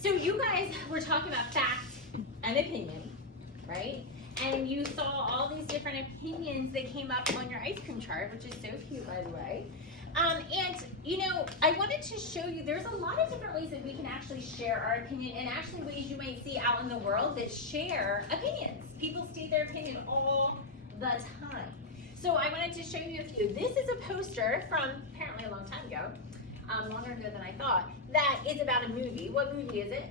So you guys were talking about fact and opinion, right? And you saw all these different opinions that came up on your ice cream chart, which is so cute, by the way. And you know, I wanted to show you there's a lot of different ways that we can actually share our opinion, and actually ways you might see out in the world that share opinions. People state their opinion all the time. So I wanted to show you a few. This is a poster from apparently a long time ago, longer ago than I thought, that is about a movie. What movie is it?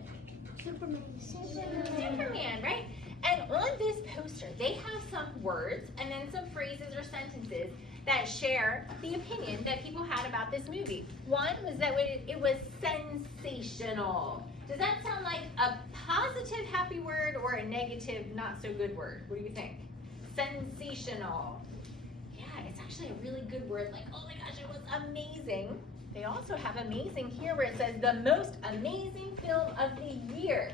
Superman. Superman, right? And on this poster, they have some words and then some phrases or sentences that share the opinion that people had about this movie. One was that it was sensational. Does that sound like a positive happy word or a negative not so good word? What do you think? Sensational. Yeah, it's actually a really good word, like, oh my gosh, it was amazing. They also have amazing here where it says the most amazing film of the year.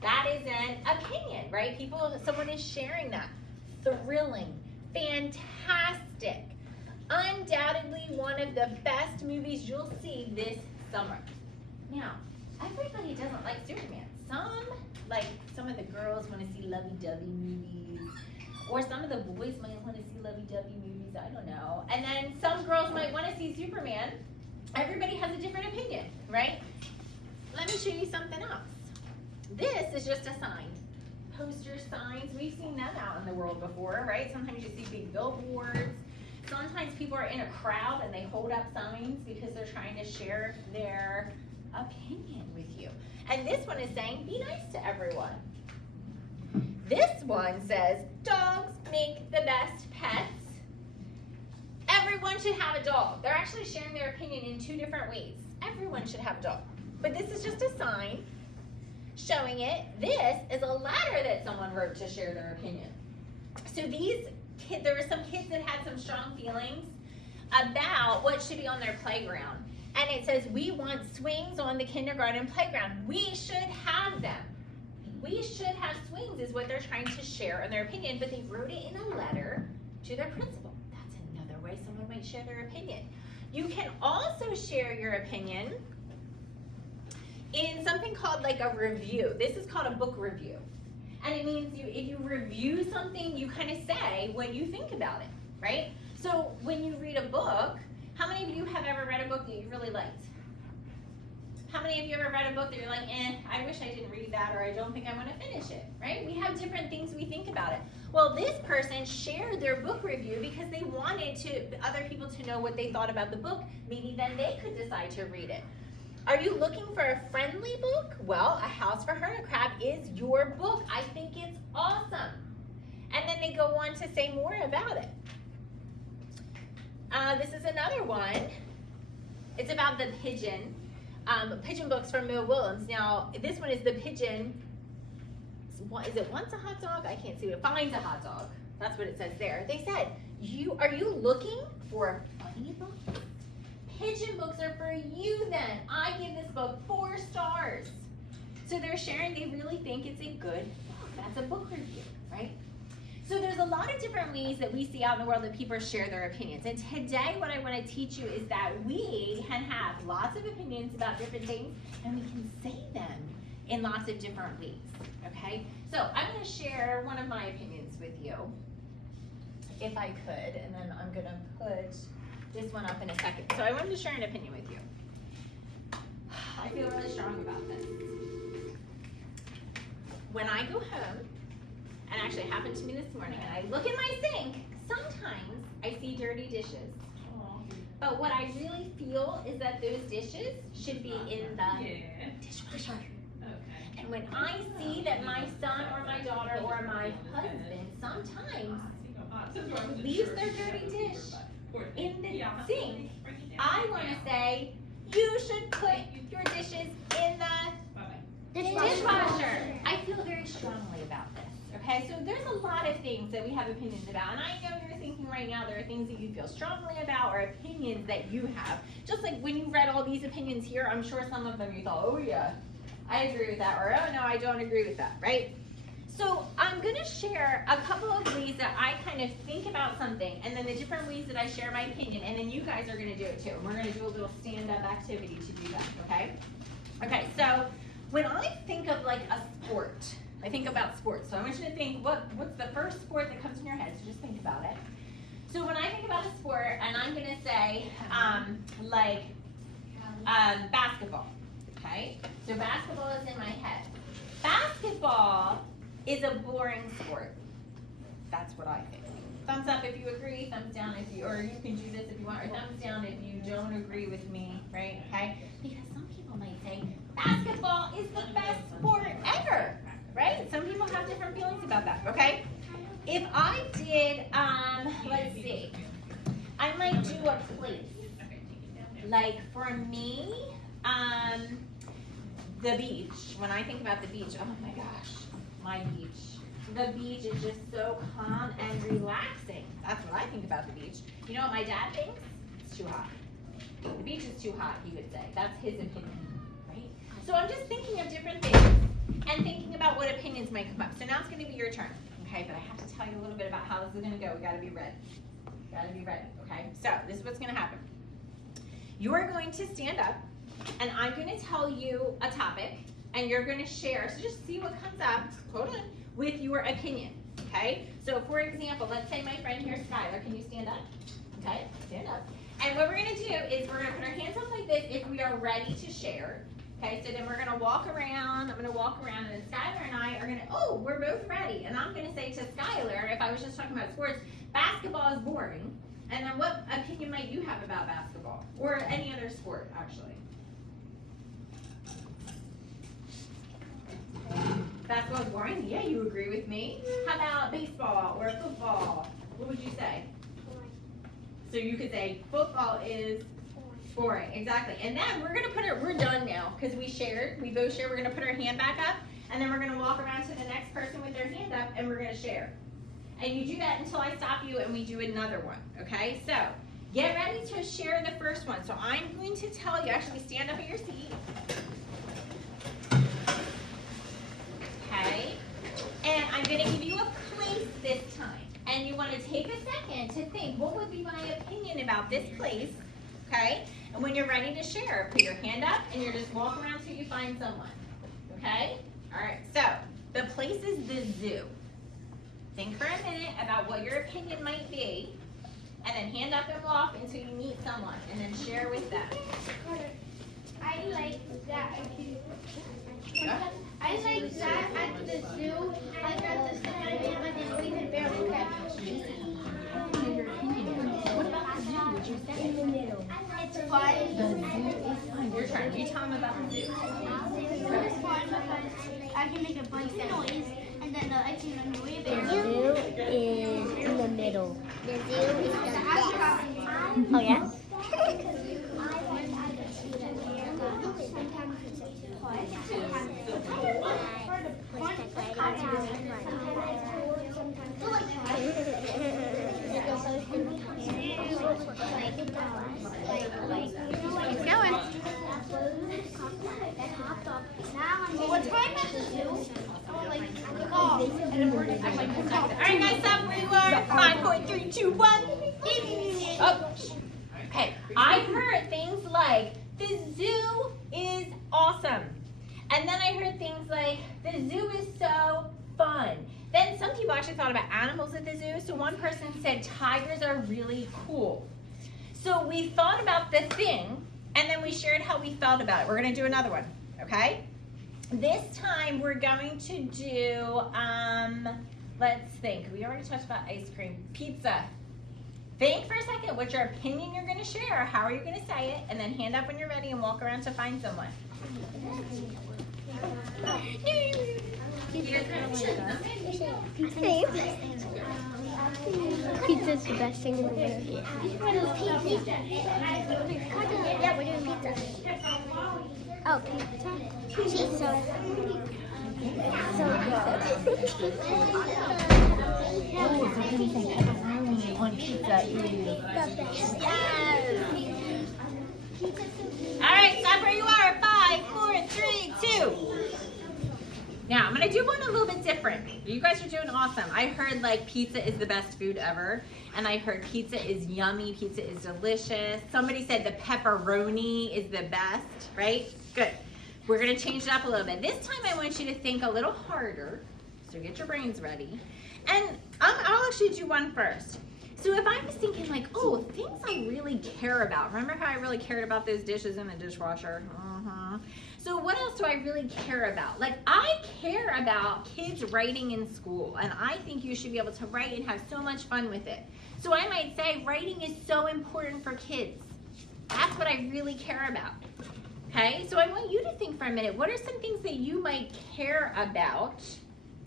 That is an opinion, right? Someone is sharing that. Thrilling, fantastic, undoubtedly one of the best movies you'll see this summer. Now, everybody doesn't like Superman. Some of the girls want to see lovey-dovey movies, or some of the boys might want to see lovey-dovey movies, I don't know. And then some girls might want to see Superman. Everybody has a different opinion, right? Let me show you something else. This is just a sign. Poster signs, we've seen them out in the world before, right? Sometimes you see big billboards. Sometimes people are in a crowd and they hold up signs because they're trying to share their opinion with you. And this one is saying, be nice to everyone. This one says, dogs make the best pets. Everyone should have a dog. They're actually sharing their opinion in two different ways. Everyone should have a dog. But this is just a sign showing it. This is a letter that someone wrote to share their opinion. So there were some kids that had some strong feelings about what should be on their playground. And it says, we want swings on the kindergarten playground. We should have them. We should have swings is what they're trying to share in their opinion, but they wrote it in a letter to their principal. That's another way someone might share their opinion. You can also share your opinion in something called like a review. This is called a book review. And it means if you review something, you kind of say what you think about it, right? So when you read a book, how many of you have ever read a book that you really liked? How many of you ever read a book that you're like, I wish I didn't read that, or I don't think I want to finish it, right? We have different things we think about it. Well, this person shared their book review because they wanted other people to know what they thought about the book. Maybe then they could decide to read it. Are you looking for a friendly book? Well, A House for Hermit Crab is your book. I think it's awesome. And then they go on to say more about it. This is another one. It's about the pigeon. Pigeon books from Mill Williams. Now, this one is the pigeon. Is it wants a hot dog? I can't see it. Finds a hot dog. That's what it says there. They said, are you looking for a funny book? Pigeon books are for you then. I give this book 4 stars. So they're sharing, they really think it's a good book. That's a book review, right? So there's a lot of different ways that we see out in the world that people share their opinions. And today what I want to teach you is that we can have lots of opinions about different things, and we can say them in lots of different ways, okay? So I'm going to share one of my opinions with you, if I could, and then I'm going to put this one up in a second. So I wanted to share an opinion with you. I feel really strong about this. When I go home, and actually it happened to me this morning, and I look in my sink, sometimes I see dirty dishes. But what I really feel is that those dishes should be in the dishwasher. And when I see that my son or my daughter or my husband sometimes leaves their dirty dish in the sink, I want to say, you should put your dishes in the dishwasher. I feel very strongly about this. Okay, so there's a lot of things that we have opinions about, and I know you're thinking right now there are things that you feel strongly about or opinions that you have. Just like when you read all these opinions here, I'm sure some of them you thought, oh yeah, I agree with that, or oh no, I don't agree with that, right? So I'm going to share a couple of ways that I kind of think about something, and then the different ways that I share my opinion, and then you guys are going to do it too. And we're going to do a little stand-up activity to do that, okay? Okay, so when I think of like a sport, I think about sports. So I want you to think, what's the first sport that comes in your head? So just think about it. So when I think about a sport, and I'm gonna say basketball, okay? So basketball is in my head. Basketball is a boring sport. That's what I think. Thumbs up if you agree, thumbs down if you, or you can do this if you want, or thumbs down if you don't agree with me, right? Okay? Because some people might say basketball is the best sport ever, right? Some people have different feelings about that, okay? If I did, let's see, I might do a place. Like for me, the beach. When I think about the beach, oh my gosh, my beach. The beach is just so calm and relaxing. That's what I think about the beach. You know what my dad thinks? It's too hot. The beach is too hot, he would say. That's his opinion, right? So I'm just thinking of different things and thinking about what opinions might come up. So now it's gonna be your turn, okay? But I have to tell you a little bit about how this is gonna go. We gotta be ready. Gotta be ready, okay? So this is what's gonna happen. You are going to stand up and I'm gonna tell you a topic and you're gonna share. So just see what comes up, hold on, with your opinion, okay? So for example, let's say my friend here, Skylar, can you stand up? Okay, stand up. And what we're gonna do is we're gonna put our hands up like this if we are ready to share. Okay, so then we're gonna walk around, I'm gonna walk around and then Skylar and I are gonna, oh, we're both ready. And I'm gonna say to Skylar, if I was just talking about sports, basketball is boring. And then what opinion might you have about basketball? Or any other sport, actually? Basketball is boring? Yeah, you agree with me. How about baseball or football? What would you say? Boring. So you could say football is boring. Exactly. And then we're gonna put it, we're done now because we both shared. We're gonna put our hand back up and then we're gonna walk around to the next person with their hand up and we're gonna share. And you do that until I stop you and we do another one, okay? So get ready to share the first one. So I'm going to tell you, actually stand up at your seat. Okay? And I'm gonna give you a place this time. And you wanna take a second to think, what would be my opinion about this place, okay? And when you're ready to share, put your hand up and you're just walk around till you find someone, okay? All right, so the place is the zoo. Think for a minute about what your opinion might be, and then hand up and walk until you meet someone, and then share with them. I like that. I like that at the zoo. I got the stuff I did, but then we could barely catch. What about the zoo? Would you say? In the middle. It's fun. The zoo is fun. Your turn. You tell them about the zoo. It's fun because I can make a bunch of noise, and then I can annoy a bear. The zoo is in the middle. The zoo is the Oh, yeah? Keep going. What time at the zoo? All right, guys, stop where you are. 5, 4, 3, 2, 1. Oh. Okay, I heard things like, the zoo is awesome. And then I heard things like, the zoo is so fun. Then some people actually thought about animals at the zoo. So one person said tigers are really cool. So we thought about the thing, and then we shared how we felt about it. We're gonna do another one, okay? This time we're going to do, let's think. We already talked about ice cream. Pizza. Think for a second what your opinion you're gonna share. How are you gonna say it? And then hand up when you're ready and walk around to find someone. Pizza's the best thing in the world. Yeah, we're doing pizza. Oh, pizza? Pizza. So good. Oh, if there's anything pepperoni on pizza, All right, stop where you are. 5, 4, 3, 2. Now, I'm going to do one a little bit different. You guys are doing awesome. I heard like pizza is the best food ever. And I heard pizza is yummy. Pizza is delicious. Somebody said the pepperoni is the best, right? Good. We're gonna change it up a little bit. This time I want you to think a little harder, so get your brains ready. And I'll actually do one first. So if I was thinking like, oh, things I really care about. Remember how I really cared about those dishes in the dishwasher? So what else do I really care about? Like, I care about kids writing in school, and I think you should be able to write and have so much fun with it. So I might say writing is so important for kids. That's what I really care about. Okay, so I want you to think for a minute, what are some things that you might care about?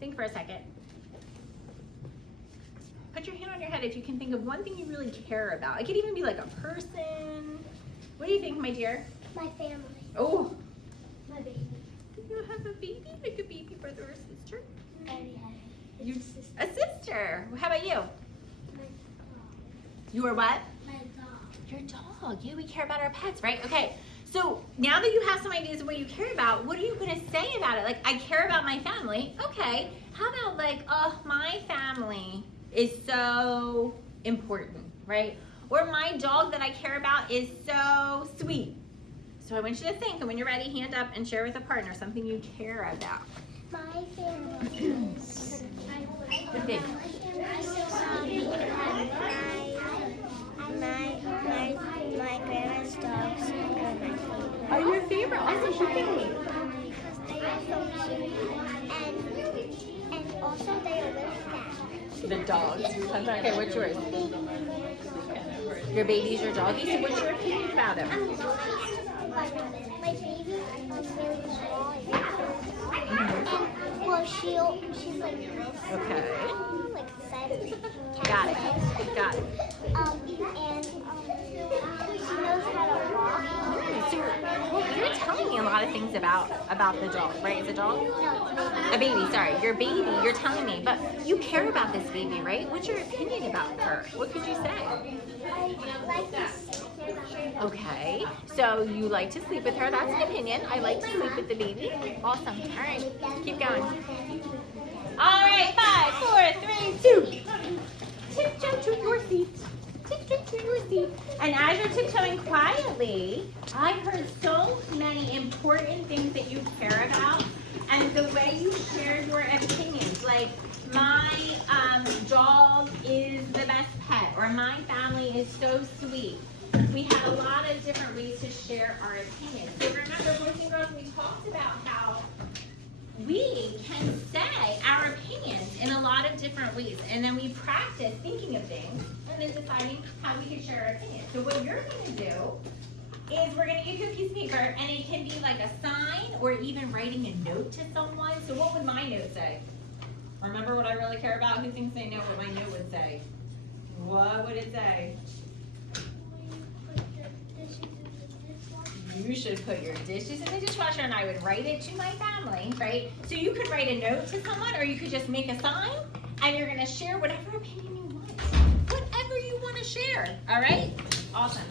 Think for a second. Put your hand on your head if you can think of one thing you really care about. It could even be like a person. What do you think, my dear? My family. Oh. My baby. Do you have a baby? Like a baby brother or sister? I already had You, a sister. How about you? my dog. You are what? My dog. Your dog. Yeah, we care about our pets, right? Okay. So now that you have some ideas of what you care about, what are you going to say about it? Like, I care about my family. Okay. How about like, oh, my family is so important, right? Or my dog that I care about is so sweet. So I want you to think, and when you're ready, hand up and share with a partner something you care about. My family is Big. my grandma's dogs are my favorite. Are your favorite? Awesome. Because they are so cute. And also they are really fast. The dogs. Okay, what's yours? Your baby's your doggy. So what's your opinion about him? My baby is really small. And well, she's like this. Okay. Like the size of a cat. Got it. Got it. And she knows how to walk. So you're telling me a lot of things about the dog, right? It's a dog? A baby, sorry. Your baby, you're telling me. But you care about this baby, right? What's your opinion about her? What could you say? I like this. Okay. So you like to sleep with her. That's an opinion. I like to sleep with the baby. Awesome. All right. Keep going. All right. 5, 4, 3, 2. Tiptoe to your seat. Tiptoe to your seat. And as you're tiptoeing quietly, I heard so many important things that you care about, and the way you shared your opinions, like my dog is the best pet, or my family is so sweet. We had a lot of different ways to share our opinions. So remember, boys and girls, we talked about how we can say our opinions in a lot of different ways, and then we practice thinking of things and then deciding how we can share our opinions. So what you're going to do is we're going to give you a piece of paper, and it can be like a sign or even writing a note to someone. So what would my note say? Remember what I really care about? Who thinks they know what my note would say? What would it say? You should put your dishes in the dishwasher, and I would write it to my family, right? So you could write a note to someone, or you could just make a sign, and you're going to share whatever opinion you want. Whatever you want to share, all right? Awesome.